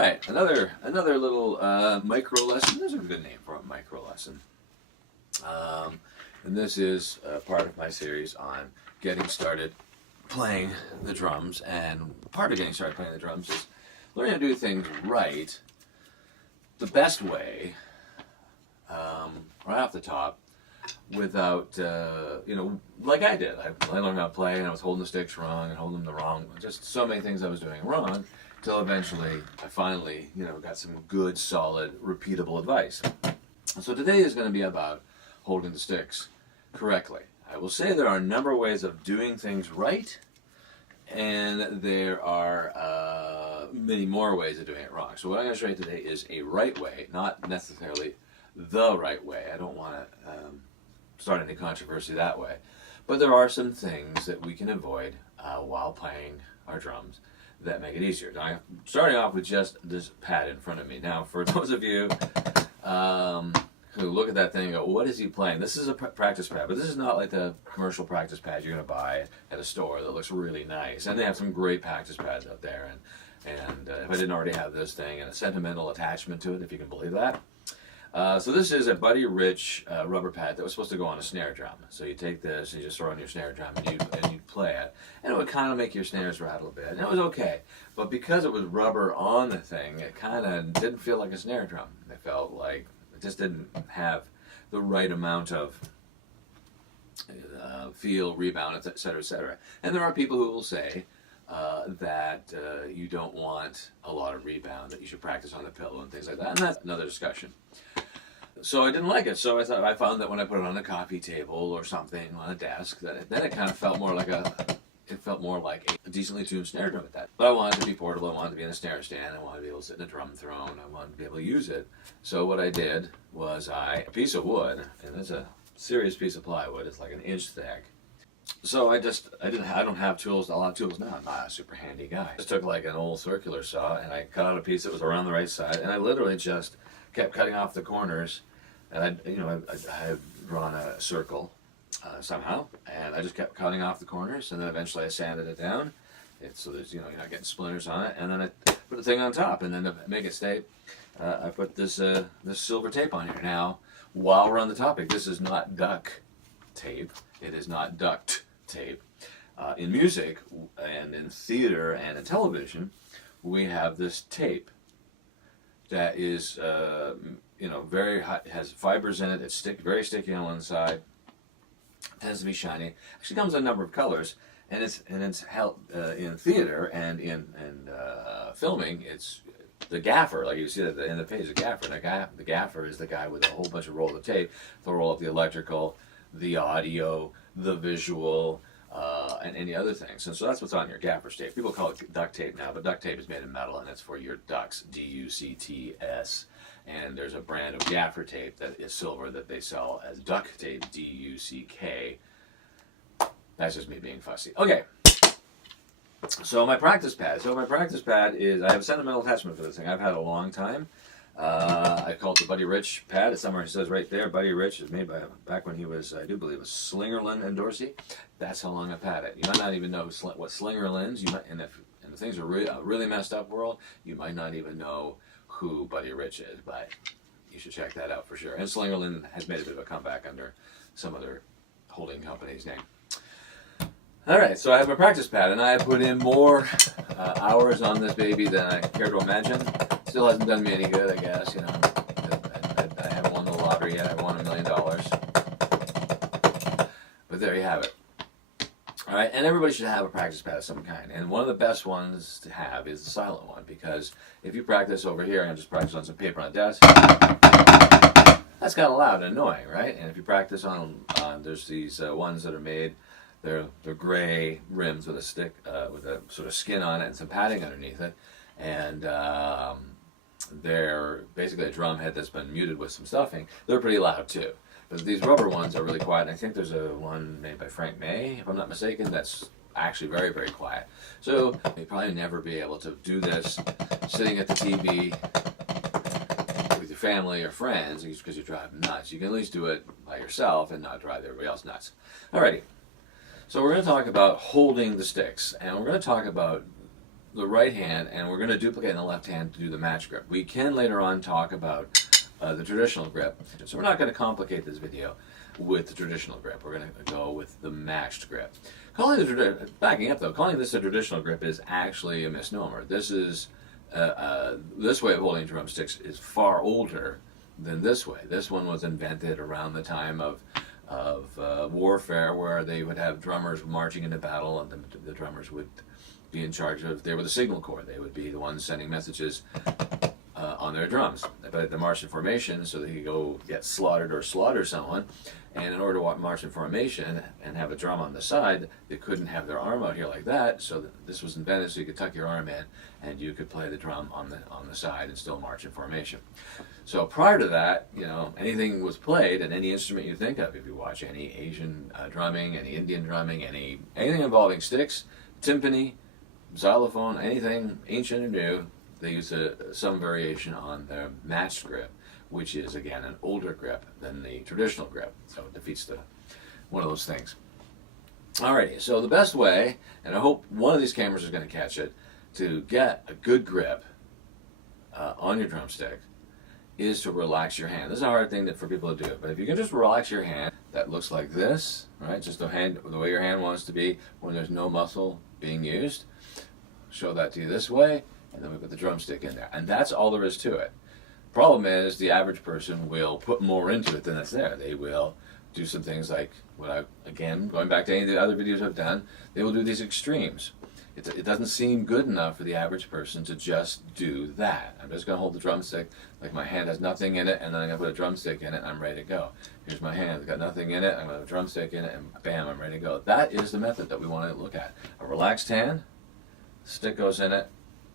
right, another little micro lesson. There's a good name for a micro lesson. And this is part of my series on getting started playing the drums. And part of getting started playing the drums is learning to do things right. The best way, right off the top, without, like I did. I learned how to play, and I was holding the sticks wrong and holding them the wrong. Just so many things I was doing wrong, until eventually I finally, got some good, solid, repeatable advice. So today is going to be about holding the sticks correctly. I will say there are a number of ways of doing things right, and there are many more ways of doing it wrong. So what I'm going to show you today is a right way, not necessarily the right way. I don't want to start any controversy that way. But there are some things that we can avoid while playing our drums that make it easier. Now, I'm starting off with just this pad in front of me. Now, for those of you who look at that thing and go, what is he playing? This is a practice pad, but this is not like the commercial practice pad you're going to buy at a store that looks really nice. And they have some great practice pads out there. And if I didn't already have this thing and a sentimental attachment to it, if you can believe that. So this is a Buddy Rich rubber pad that was supposed to go on a snare drum. So you take this, and you just throw it on your snare drum, and you play it. And it would kind of make your snares rattle a bit. And it was okay. But because it was rubber on the thing, it kind of didn't feel like a snare drum. It felt like it just didn't have the right amount of feel, rebound, et cetera, et cetera. And there are people who will say that you don't want a lot of rebound, that you should practice on the pillow and things like that. And that's another discussion. So I didn't like it. So I found that when I put it on a coffee table or something on a desk, then it kind of felt more like a decently tuned snare drum at that. But I wanted it to be portable. I wanted it to be in a snare stand. I wanted to be able to sit in a drum throne. I wanted to be able to use it. So what I did was a piece of wood, and it's a serious piece of plywood. It's like an inch thick. So I don't have tools, a lot of tools now. I'm not a super handy guy. I just took like an old circular saw, and I cut out a piece that was around the right side, and I literally just kept cutting off the corners. And I had drawn a circle somehow, and I just kept cutting off the corners, and then eventually I sanded it down, so there's you're not getting splinters on it, and then I put the thing on top, and then to make it stay, I put this silver tape on here. Now, while we're on the topic, this is not duct tape. It is not duct tape. In music and in theater and in television, we have this tape that is very hot, has fibers in it. It's very sticky on one side. Tends to be shiny. Actually comes in a number of colors, and it's held in theater and in filming. It's the gaffer, like you see that in the page, the gaffer. And the gaffer is the guy with a whole bunch of rolls of tape. They'll roll up the electrical, the audio, the visual, and any other things. And so that's what's on your gaffer's tape. People call it duct tape now, but duct tape is made of metal, and it's for your ducts, D-U-C-T-S. And there's a brand of gaffer tape that is silver that they sell as duct tape, D-U-C-K. That's just me being fussy. Okay. So my practice pad. Is, I have a sentimental attachment for this thing. I've had a long time. I call it the Buddy Rich pad. It's somewhere it says right there. Buddy Rich is made back when he was, I do believe, it was Slingerland and Dorsey. That's how long I've had it. You might not even know what Slingerland is. And if things are really messed up world, you might not even know who Buddy Rich is, but you should check that out for sure. And Slingerland has made a bit of a comeback under some other holding company's name. All right, so I have my practice pad, and I have put in more hours on this baby than I care to imagine. Still hasn't done me any good, I guess. I haven't won the lottery yet. I won $1 million. But there you have it. All right, and everybody should have a practice pad of some kind. And one of the best ones to have is the silent one, because if you practice over here and just practice on some paper on a desk, that's kind of loud and annoying, right? And if you practice on there's these ones that are made, they're gray rims with a stick, with a sort of skin on it and some padding underneath it, and they're basically a drum head that's been muted with some stuffing. They're pretty loud too. But these rubber ones are really quiet. And I think there's a one made by Frank May, if I'm not mistaken, that's actually very, very quiet. So you'll probably never be able to do this sitting at the TV with your family or friends because you drive nuts. You can at least do it by yourself and not drive everybody else nuts. Alrighty. So we're going to talk about holding the sticks, and we're going to talk about the right hand, and we're going to duplicate in the left hand to do the match grip. We can later on talk about the traditional grip, so we're not going to complicate this video with the traditional grip. We're going to go with the matched grip. Backing up though, calling this a traditional grip is actually a misnomer. This is this way of holding drumsticks is far older than this way. This one was invented around the time of warfare, where they would have drummers marching into battle, and the drummers would be in charge of, they were the signal corps. They would be the ones sending messages on their drums. But the march in formation, so they could go get slaughtered or slaughter someone. And in order to march in formation and have a drum on the side, they couldn't have their arm out here like that. So this was invented so you could tuck your arm in and you could play the drum on the side and still march in formation. So prior to that, you know, anything was played, and any instrument you think of, if you watch any Asian drumming, any Indian drumming, anything involving sticks, timpani, xylophone, anything ancient or new, they use some variation on the matched grip, which is, again, an older grip than the traditional grip. So it defeats one of those things. Alrighty, so the best way, and I hope one of these cameras is going to catch it, to get a good grip on your drumstick is to relax your hand. This is a hard thing for people to do, but if you can just relax your hand, that looks like this, right? Just the way your hand wants to be when there's no muscle being used. Show that to you this way, and then we put the drumstick in there. And that's all there is to it. Problem is, the average person will put more into it than that's there. They will do some things like, again, going back to any of the other videos I've done, they will do these extremes. It doesn't seem good enough for the average person to just do that. I'm just going to hold the drumstick like my hand has nothing in it, and then I'm going to put a drumstick in it, and I'm ready to go. Here's my hand, it's got nothing in it, I'm going to have a drumstick in it, and bam, I'm ready to go. That is the method that we want to look at. A relaxed hand, stick goes in it,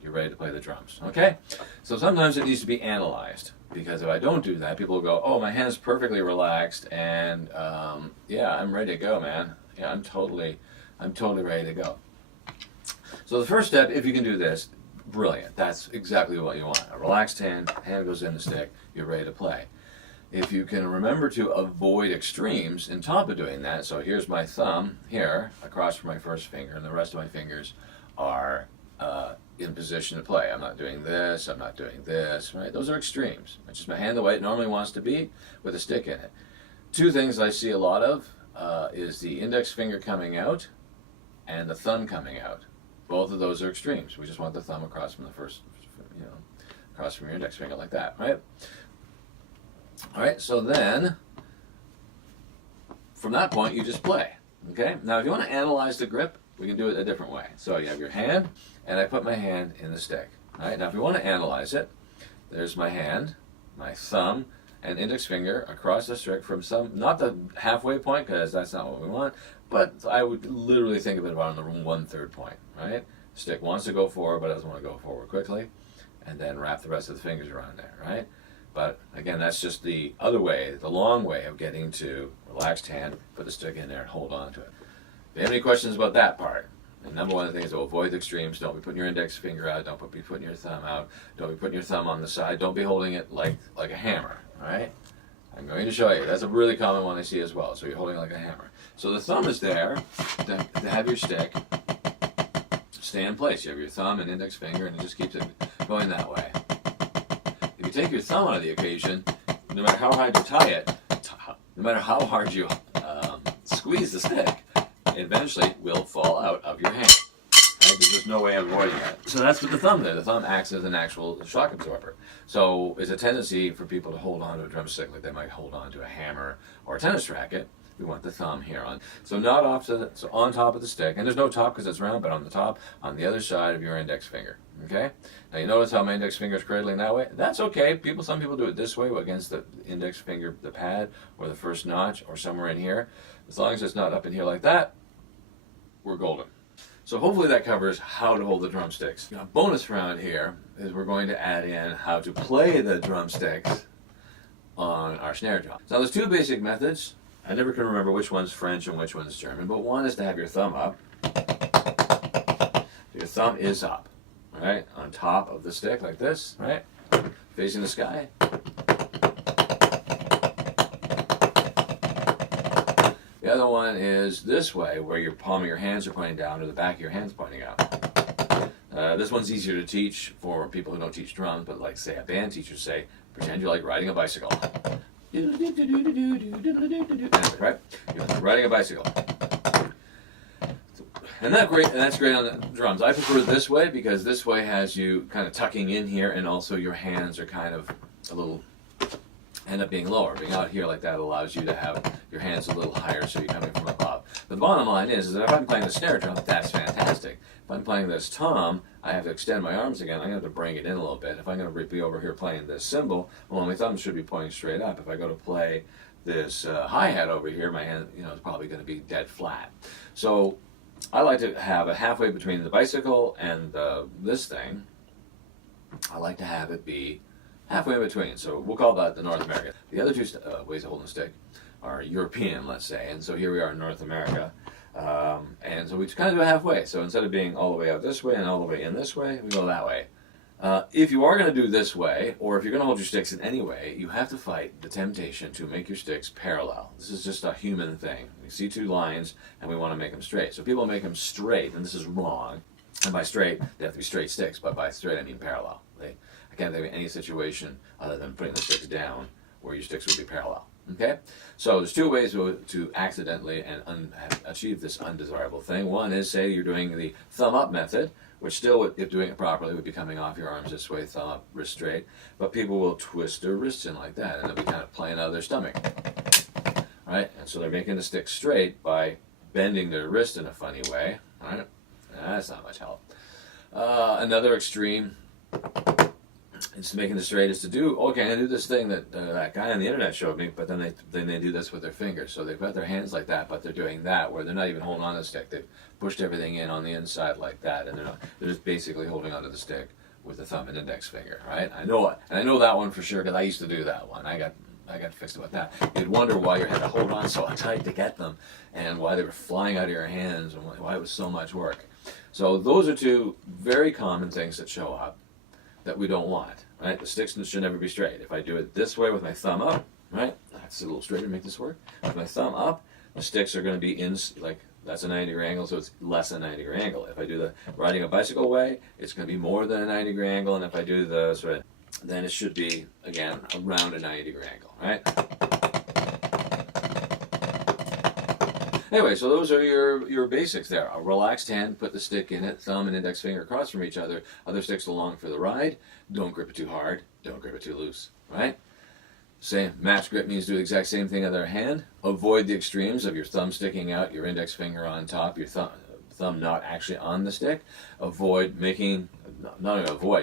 you're ready to play the drums. Okay? So sometimes it needs to be analyzed, because if I don't do that, people will go, oh, my hand's perfectly relaxed, and yeah, I'm ready to go, man. Yeah, I'm totally ready to go. So the first step, if you can do this, brilliant. That's exactly what you want. A relaxed hand goes in the stick, you're ready to play. If you can remember to avoid extremes on top of doing that, so here's my thumb here, across from my first finger, and the rest of my fingers are in position to play. I'm not doing this, I'm not doing this, right? Those are extremes. It's just my hand the way it normally wants to be with a stick in it. Two things I see a lot of is the index finger coming out and the thumb coming out. Both of those are extremes. We just want the thumb across from the first, across from your index finger like that, right? All right, so then, from that point, you just play, okay? Now, if you want to analyze the grip, we can do it a different way. So you have your hand, and I put my hand in the stick. All right, now if you want to analyze it, there's my hand, my thumb, and index finger across the stick from not the halfway point, because that's not what we want, but I would literally think of it about on the 1/3 point, right? Stick wants to go forward, but doesn't want to go forward quickly, and then wrap the rest of the fingers around there, right? But again, that's just the other way, the long way of getting to relaxed hand, put the stick in there and hold on to it. If you have any questions about that part, the number one thing is to avoid the extremes. Don't be putting your index finger out, don't be putting your thumb out, don't be putting your thumb on the side, don't be holding it like a hammer, all right? I'm going to show you. That's a really common one I see as well. So you're holding it like a hammer. So the thumb is there to have your stick stay in place. You have your thumb and index finger, and it just keeps it going that way. If you take your thumb out of the equation, no matter how hard you tie it, no matter how hard you squeeze the stick, it eventually will fall out of your hand. Right? There's no way of avoiding it. So that's what the thumb does. The thumb acts as an actual shock absorber. So there's a tendency for people to hold on to a drumstick like they might hold on to a hammer or a tennis racket. We want the thumb here on. So not off to so on top of the stick, and there's no top because it's round, but on the top, on the other side of your index finger. Okay? Now you notice how my index finger is cradling that way? That's okay. Some people do it this way against the index finger, the pad, or the first notch, or somewhere in here. As long as it's not up in here like that, we're golden. So hopefully that covers how to hold the drumsticks. Now, bonus round here is we're going to add in how to play the drumsticks on our snare drum. So there's two basic methods. I never can remember which one's French and which one's German, but one is to have your thumb up. Your thumb is up, right? On top of the stick like this, right? Facing the sky. The other one is this way, where your palm of your hands are pointing down or the back of your hands pointing up. This one's easier to teach for people who don't teach drums, but like say a band teacher say, pretend you're like riding a bicycle. Right? You're riding a bicycle. And that's great on the drums. I prefer this way because this way has you kind of tucking in here, and also your hands are kind of a little, end up being lower. Being out here like that allows you to have your hands a little higher, so you're coming from above. But the bottom line is that if I'm playing the snare drum, that's fantastic. If I'm playing this tom, I have to extend my arms again. I'm going to have to bring it in a little bit. If I'm going to be over here playing this cymbal, well, my thumbs should be pointing straight up. If I go to play this hi-hat over here, my hand, is probably going to be dead flat. So I like to have it halfway between the bicycle and this thing. I like to have it be halfway in between. So we'll call that the North America. The other two ways of holding a stick are European, let's say. And so here we are in North America. And so we kind of do it halfway. So instead of being all the way out this way and all the way in this way, we go that way. If you are going to do this way, or if you're going to hold your sticks in any way, you have to fight the temptation to make your sticks parallel. This is just a human thing. We see two lines, and we want to make them straight. So people make them straight, and this is wrong. And by straight, they have to be straight sticks, but by straight I mean parallel. I can't think of any situation other than putting the sticks down where your sticks would be parallel. Okay? So there's two ways to accidentally and achieve this undesirable thing. One is, say you're doing the thumb up method, which still, if doing it properly, would be coming off your arms this way, thumb up, wrist straight. But people will twist their wrists in like that, and they'll be kind of playing out of their stomach. Right? And so they're making the stick straight by bending their wrist in a funny way. Right? That's not much help. Another extreme is making the straight is to do, okay, I do this thing that that guy on the internet showed me, but then they do this with their fingers. So they've got their hands like that, but they're doing that where they're not even holding on to the stick. They've pushed everything in on the inside like that, and they're just basically holding onto the stick with the thumb and index finger, right? I know that one for sure because I used to do that one. I got fixed about that. You'd wonder why you had to hold on so tight to get them, and why they were flying out of your hands, and why it was so much work. So those are two very common things that show up that we don't want, right? The sticks should never be straight. If I do it this way with my thumb up, right? That's a little straighter to make this work. With my thumb up, the sticks are going to be in, like, that's a 90-degree angle, so it's less than a 90-degree angle. If I do the riding a bicycle way, it's going to be more than a 90-degree angle, and if I do the sort of, then it should be, again, around a 90-degree angle, right? Anyway, so those are your basics there. A relaxed hand, put the stick in it, thumb and index finger across from each other. Other sticks along for the ride. Don't grip it too hard. Don't grip it too loose, right? Same, match grip means do the exact same thing with our hand. Avoid the extremes of your thumb sticking out, your index finger on top, your thumb not actually on the stick. Avoid making,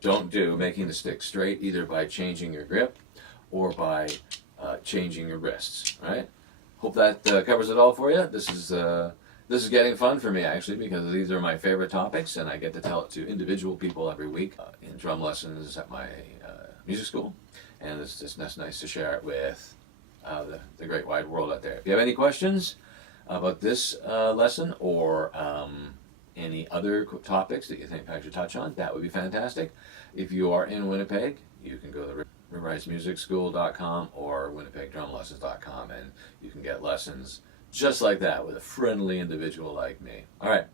don't do making the stick straight either by changing your grip or by changing your wrists, right? Hope that covers it all for you. This is getting fun for me, actually, because these are my favorite topics, and I get to tell it to individual people every week in drum lessons at my music school, and it's just nice to share it with the great wide world out there. If you have any questions about this lesson or any other topics that you think I should touch on, that would be fantastic. If you are in Winnipeg, you can go to riverrisemusicschool.com or winnipegdrumlessons.com, and you can get lessons just like that with a friendly individual like me. All right.